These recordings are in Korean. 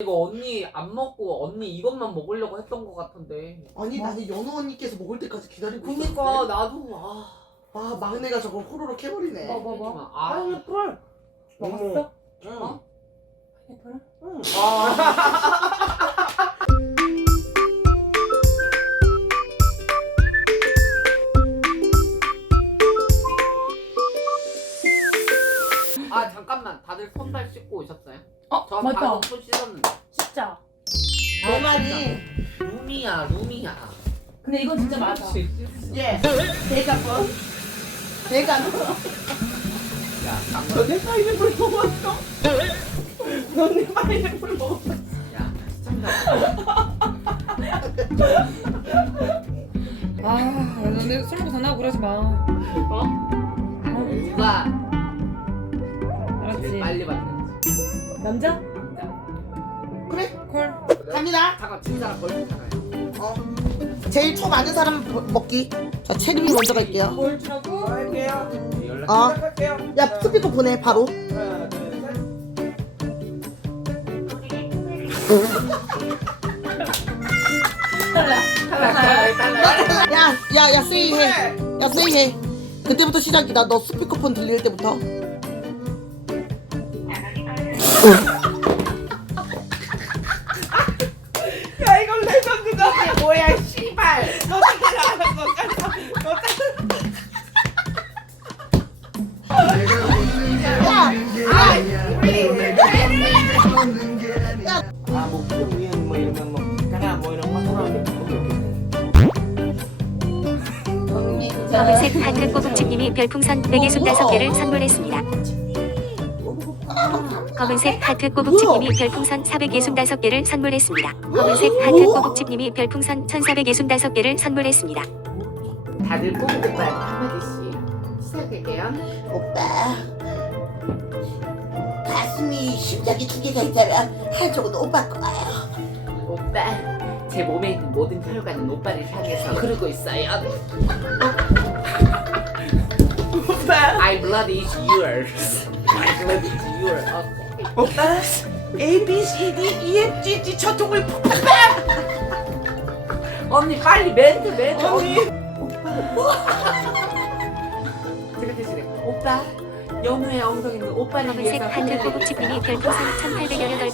이거 언니 안 먹고 언니 이것만 먹으려고 했던 것 같은데. 아니 나는 연우 언니께서 먹을 때까지 기다리고 그니까 있었는데 나도 아. 아 막내가 저걸 호로록 해버리네 뭐, 뭐, 뭐. 아, 파인애플 먹었어? 응. 어? 응. 아. 아 잠깐만 다들 손발 씻고 오셨어요? 어, 저 맞다. 방금 손 씻었는데 진짜. 내 말이 룸이야 룸이야 근데 이건 진짜 맞아. 예 내가 뭐 내가 뭐야 쌍- 너네 파인애플 먹었어? 너네 파인애플 먹었어? 야 시청자 아, 너네 술 먹고 전화 그러지 마. 어? 누가 알았지. 제일 빨리 받는지 남자? 남자 그래 콜. 갑니다 잠깐 진 사람 걸리잖아요 어 제일 초 많은 사람 버- 먹기 자 체림이 먼저 갈게요 뭘 주라고? 할게요 연락 어 시작할게요 야 스피커 보내 바로 하나 둘 셋 야 야야 세이 해야 세이 해 그때부터 시작이다 너 스피커폰 들릴 때부터 야 이건 레전드다 뭐야 씨발 너 어떻게 알았어 너 아뭐 위에 뭐 이러면 뭐 가나 뭐 이런 거 사람한테 검은색 하트 꼬북집님이 별풍선 165개를 선물했습니다. 검은색 하트 꼬북집님이 별풍선 465개를 선물했습니다. 검은색 하트 꼬북집님이 별풍선 1465개를 선물했습니다. 다들 뽀뽀뽀 한마디씩 시작할게요. 오빠 가슴이 심장이 두 개가 있잖아 한쪽은 오빠 거예요. 오빠 제 몸에 있는 모든 혈관은 오빠를 향해서 흐르고 있어요. 오빠. My blood is yours. My blood is yours. okay. 오빠 A B C D E F G G 저통을 언니 빨리 멘트 멘트. 언니. 제가 오빠 연우의 엉덩이는 오빠를 검은색 위해서 꼬북집님이 있어요. 별풍선 1818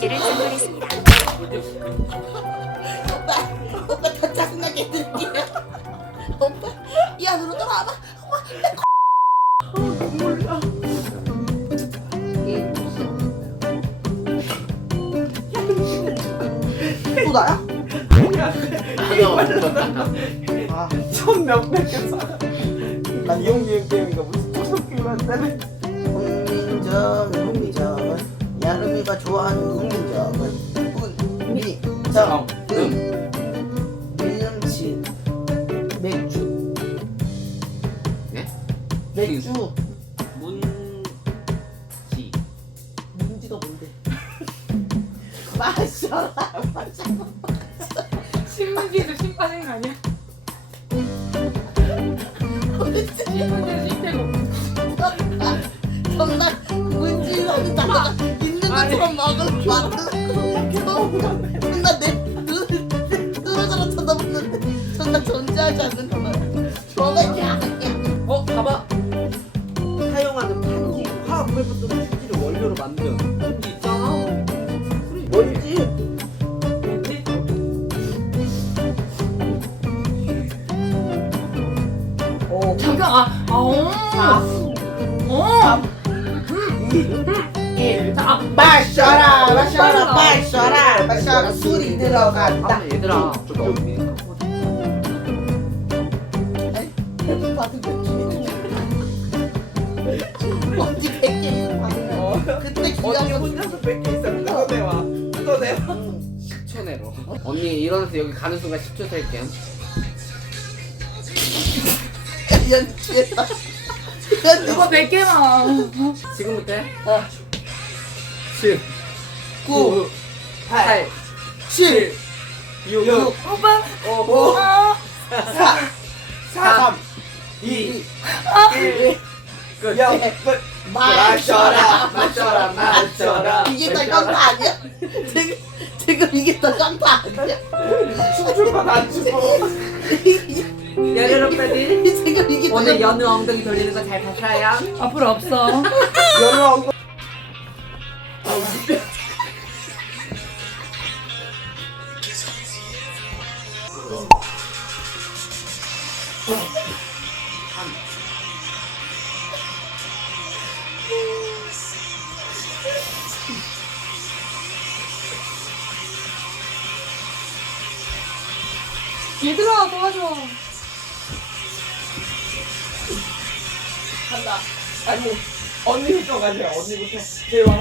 또 나야? 아 천 몇백 개 사. 난 이용기행 게임인가 무슨 초성기로 한다네. 국민적 국민적 야름이가 좋아하는 국민적은 국민적 음. 밀림치 맥주 네? 맥주 문지 문지가 뭔데 마셔라 신문지에도 신 빠진 거 아니야? 어 만든 문지 있잖아 뭔지? 마셔라 마셔라 마셔라 마셔라 술이 들어간다 아 얘들아 언니 기억나 혼자서 뺏겨 있었는데 또 내와 또 내와 10초 내로 언니 일어나서 여기 가는 순간 10초 셀게요. 연 취했다 이거 몇 개만. 지금부터 해 어. 7 9 8 7 6 6 오빠. 5 아, 4 3 2 1 끝. 야, 끝. 마셔라 마셔라 마셔라 이게 다거 아니야? 되게 이게 다 깡파 아니야? 춤출 거안 추고. 여러 오빠들 이 생각 이게 다 오늘. 연우 엉덩이 돌리는 거 잘 봤어요? 앞으로 없어. 연우 엉덩이. 얘들아 도와줘. 간다. 아니 언니부터 가세요. 언니부터. 제일 왕.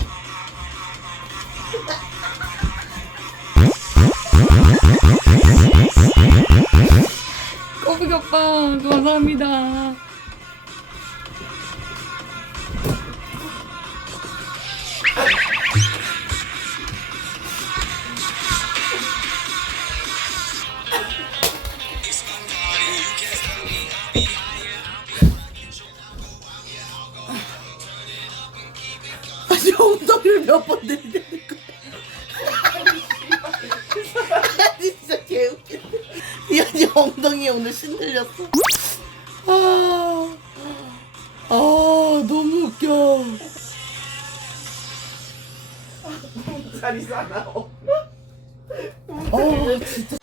꼬부기 오빠 감사합니다. 몇번 내리는 거야? 아니 진짜 개웃겨 이 언니 엉덩이에 오늘 신들렸어? 아, 아 너무 웃겨. 잘 있어 나. 어 진짜